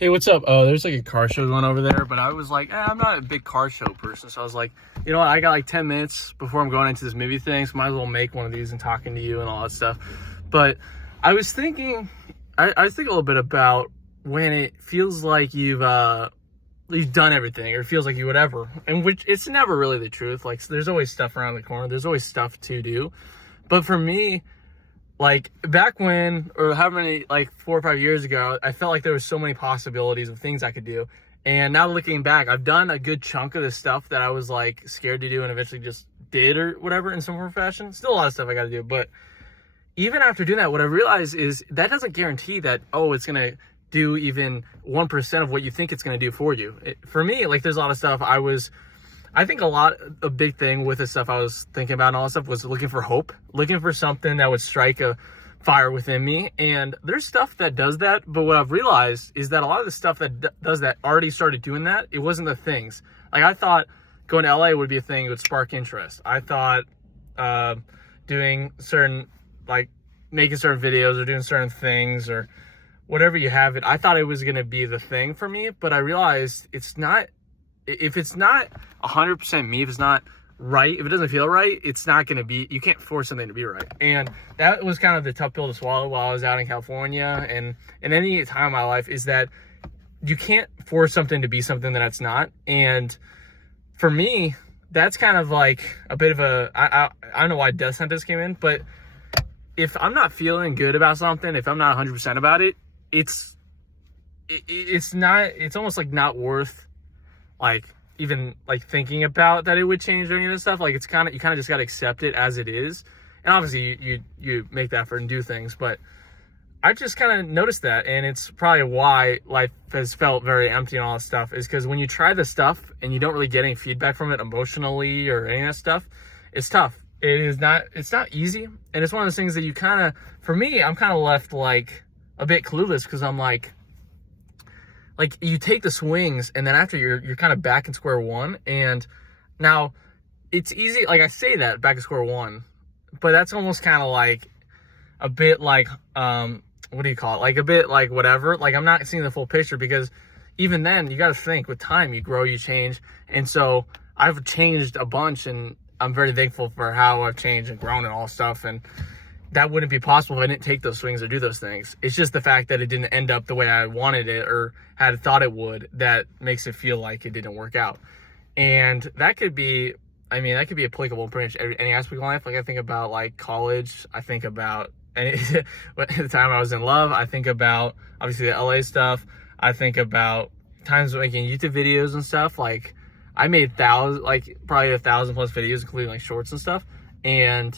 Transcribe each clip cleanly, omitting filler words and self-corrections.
Hey, what's up? Oh, there's like a car show going over there, but I was like, I'm not a big car show person. So I was like, you know what? I got like 10 minutes before I'm going into this movie thing, so might as well make one of these and talking to you and all that stuff. But I was thinking, I was thinking a little bit about when it feels like you've done everything, or it feels like you whatever, and which it's never really the truth. Like, there's always stuff around the corner. There's always stuff to do. But for me, like back when, or how many, like 4 or 5 years ago, I felt like there was so many possibilities of things I could do. And now looking back, I've done a good chunk of the stuff that I was like scared to do and eventually just did or whatever in some form or fashion. Still a lot of stuff I got to do. But even after doing that, what I realized is that doesn't guarantee that, oh, it's going to do even 1% of what you think it's going to do for you. For me, like there's a lot of stuff I think a big thing with the stuff I was thinking about and all that stuff was looking for hope, looking for something that would strike a fire within me. And there's stuff that does that. But what I've realized is that a lot of the stuff that does that already started doing that. It wasn't the things. Like I thought going to LA would be a thing. It would spark interest. I thought doing certain, like making certain videos or doing certain things or whatever you have it. I thought it was going to be the thing for me, but I realized it's not. If it's not 100% me, if it's not right, if it doesn't feel right, it's not going to be, you can't force something to be right. And that was kind of the tough pill to swallow while I was out in California and any time in my life, is that you can't force something to be something that it's not. And for me, that's kind of like a bit of a, I don't know why death sentence came in, but if I'm not feeling good about something, if I'm not 100% about it, it's almost like not worth like even like thinking about that it would change any of this stuff. Like it's kind of, you kind of just got to accept it as it is. And obviously you make the effort and do things, but I just kind of noticed that. And it's probably why life has felt very empty and all that stuff, is because when you try the stuff and you don't really get any feedback from it emotionally or any of that stuff, it's tough. It's not easy. And it's one of those things that you kind of, for me, I'm kind of left like a bit clueless, because I'm like you take the swings and then after you're kind of back in square one. And now it's easy, like I say that back in square one, but that's almost kind of like a bit like what do you call it, like a bit like whatever, like I'm not seeing the full picture, because even then you got to think with time you grow, you change. And so I've changed a bunch, and I'm very thankful for how I've changed and grown and all stuff. And that wouldn't be possible if I didn't take those swings or do those things. It's just the fact that it didn't end up the way I wanted it or had thought it would that makes it feel like it didn't work out. And that could be, that could be applicable in pretty much any aspect of life. Like I think about like college, I think about at the time I was in love, I think about obviously the LA stuff, I think about times making YouTube videos and stuff. Like I made probably 1,000 plus videos, including like shorts and stuff. And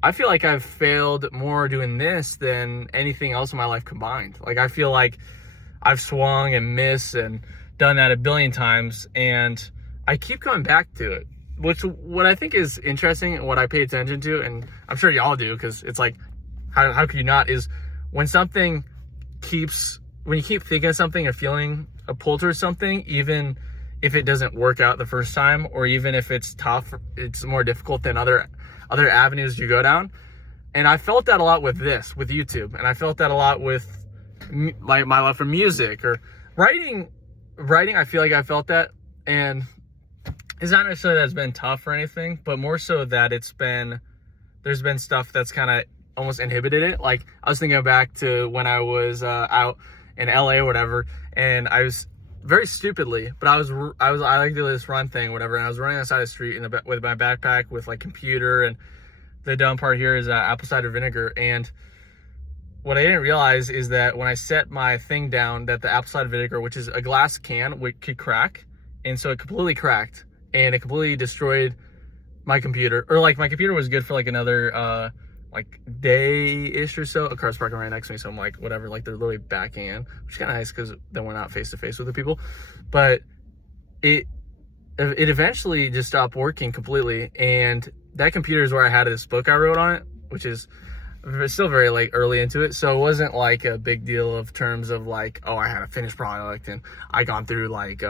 I feel like I've failed more doing this than anything else in my life combined. Like I feel like I've swung and missed and done that a billion times, and I keep coming back to it. What I think is interesting and what I pay attention to, and I'm sure y'all do, because it's like, how could you not, is when you keep thinking of something or feeling a pull towards something, even if it doesn't work out the first time, or even if it's tough, it's more difficult than other avenues you go down. And I felt that a lot with YouTube, and I felt that a lot with like my love for music or writing. I feel like I felt that, and it's not necessarily that it's been tough or anything, but more so that there's been stuff that's kind of almost inhibited it. Like I was thinking back to when I was out in LA or whatever, and I was very stupidly, but I like to do this run thing, whatever, and I was running on the side of the street with my backpack with like computer, and the dumb part here is apple cider vinegar. And what I didn't realize is that when I set my thing down, that the apple cider vinegar, which is a glass can, could crack, and so it completely cracked, and it completely destroyed my computer. Or like my computer was good for like another like day-ish or so. A car's parking right next to me, so I'm like, whatever, like they're literally backing in, which is kind of nice because then we're not face-to-face with the people. But it eventually just stopped working completely, and that computer is where I had this book I wrote on it, which is still very like early into it, so it wasn't like a big deal of terms of like, oh, I had a finished product and I gone through like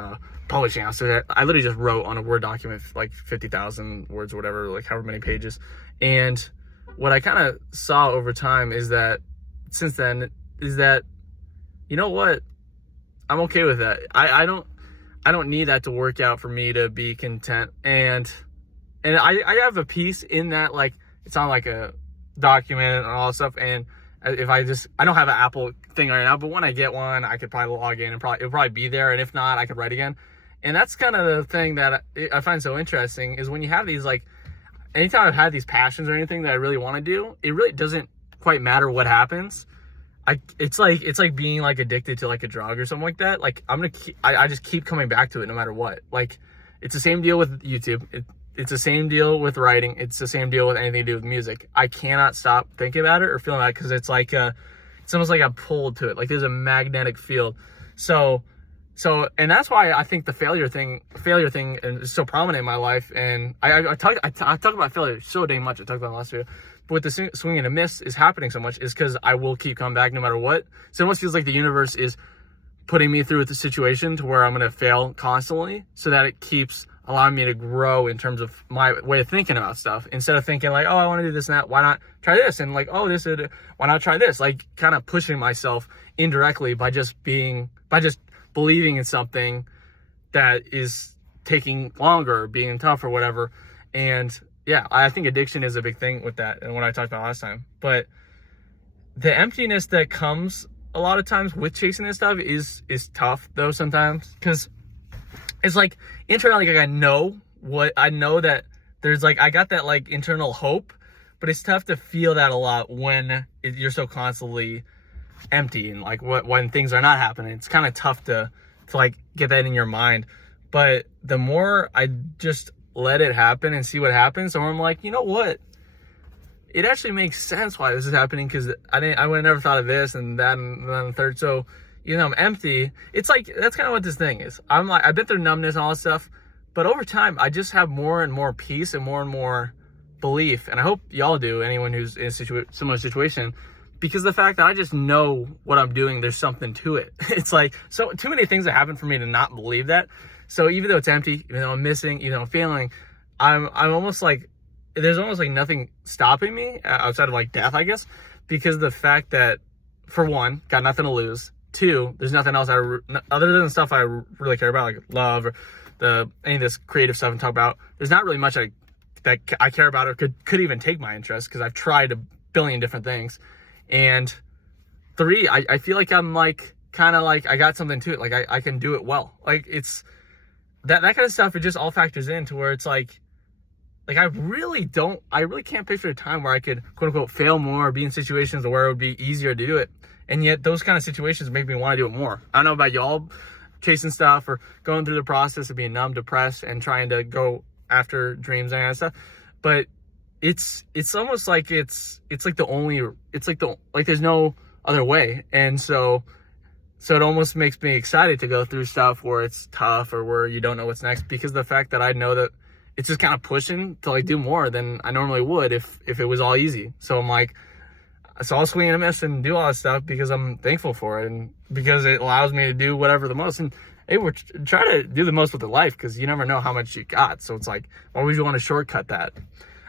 publishing house. So I literally just wrote on a Word document like 50,000 words or whatever, like however many pages. And what I kind of saw over time is that since then is that, you know what, I'm okay with that. I don't need that to work out for me to be content. And I have a piece in that, like, it's on like a document and all that stuff. And if I don't have an Apple thing right now, but when I get one, I could probably log in and it'll probably be there. And if not, I could write again. And that's kind of the thing that I find so interesting, is when you have these, like, anytime I've had these passions or anything that I really want to do, it really doesn't quite matter what happens. It's like being like addicted to like a drug or something like that. Like, I just keep coming back to it no matter what. Like, it's the same deal with YouTube. It's the same deal with writing. It's the same deal with anything to do with music. I cannot stop thinking about it or feeling about it, because it's like it's almost like I'm pulled to it. Like, there's a magnetic field. So, and that's why I think the failure thing is so prominent in my life. And I talk about failure so dang much. I talked about it in the last video. But with the swing and a miss is happening so much is because I will keep coming back no matter what. So it almost feels like the universe is putting me through the situation to where I'm going to fail constantly, so that it keeps allowing me to grow in terms of my way of thinking about stuff. Instead of thinking like, oh, I want to do this and that, why not try this? And like, oh, why not try this? Like, kind of pushing myself indirectly by just believing in something that is taking longer, being tough or whatever. And yeah, I think addiction is a big thing with that, and what I talked about last time. But the emptiness that comes a lot of times with chasing this stuff is tough though sometimes, because it's like internally, like, I know that there's like, I got that like internal hope, but it's tough to feel that a lot when you're so constantly empty, and like when things are not happening, it's kind of tough to like get that in your mind. But the more I just let it happen and see what happens, or I'm like, you know what, it actually makes sense why this is happening, because I would have never thought of this and that and then the third. So even though I'm empty, it's like, that's kind of what this thing is. I'm like, I've been through numbness and all this stuff, but over time I just have more and more peace and more belief. And I hope y'all do, anyone who's in a similar situation, because the fact that I just know what I'm doing, there's something to it. It's like, so too many things that happen for me to not believe that. So even though it's empty, even though I'm missing, even though I'm failing, I'm almost like, there's almost like nothing stopping me outside of like death, I guess, because of the fact that, for one, got nothing to lose. Two, there's nothing else other than the stuff I really care about, like love or any of this creative stuff I'm talking about. There's not really much that I care about or could even take my interest, because I've tried a billion different things. And three, I feel like I'm like, kind of like, I got something to it. Like I can do it well. Like, it's that kind of stuff. It just all factors in to where it's like I really can't picture a time where I could quote unquote fail more or be in situations where it would be easier to do it. And yet those kind of situations make me want to do it more. I don't know about y'all chasing stuff or going through the process of being numb, depressed, and trying to go after dreams and that stuff. But it's almost like it's like there's no other way. And so it almost makes me excited to go through stuff where it's tough or where you don't know what's next, because the fact that I know that it's just kind of pushing to like do more than I normally would if it was all easy. So I'm like, so I'll swing and a miss and do all that stuff because I'm thankful for it, and because it allows me to do whatever the most. And hey, we're trying to do the most with the life, because you never know how much you got. So it's like, why would you want to shortcut that?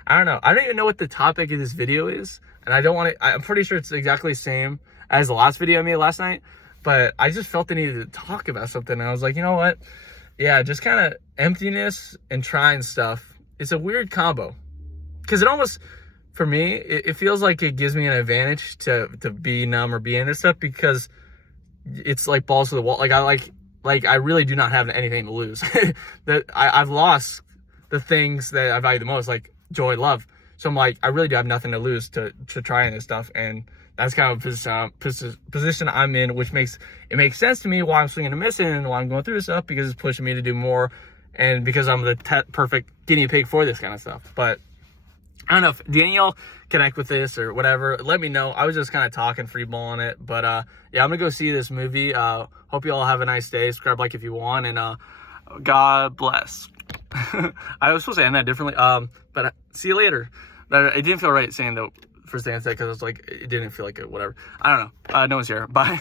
I don't know. I don't even know what the topic of this video is, and I'm pretty sure it's exactly the same as the last video I made last night, but I just felt the need to talk about something. And I was like, you know what? Yeah, just kind of emptiness and trying stuff. It's a weird combo, because it almost, for me, it feels like it gives me an advantage to be numb or be in this stuff, because it's like balls to the wall. Like I really do not have anything to lose. That I've lost the things that I value the most, like joy, love. So I'm like, I really do have nothing to lose to trying this stuff. And that's kind of a position I'm in, which makes sense to me why I'm swinging and missing and why I'm going through this stuff, because it's pushing me to do more, and because I'm the perfect guinea pig for this kind of stuff. But I don't know if any of y'all connect with this or whatever. Let me know. I was just kind of talking freeballing it. But yeah, I'm gonna go see this movie. Hope you all have a nice day. Subscribe, like if you want, and God bless. I was supposed to end that differently. But see you later. But it didn't feel right saying the first thing I said, because I was like, it didn't feel like it. Whatever. I don't know. No one's here. Bye.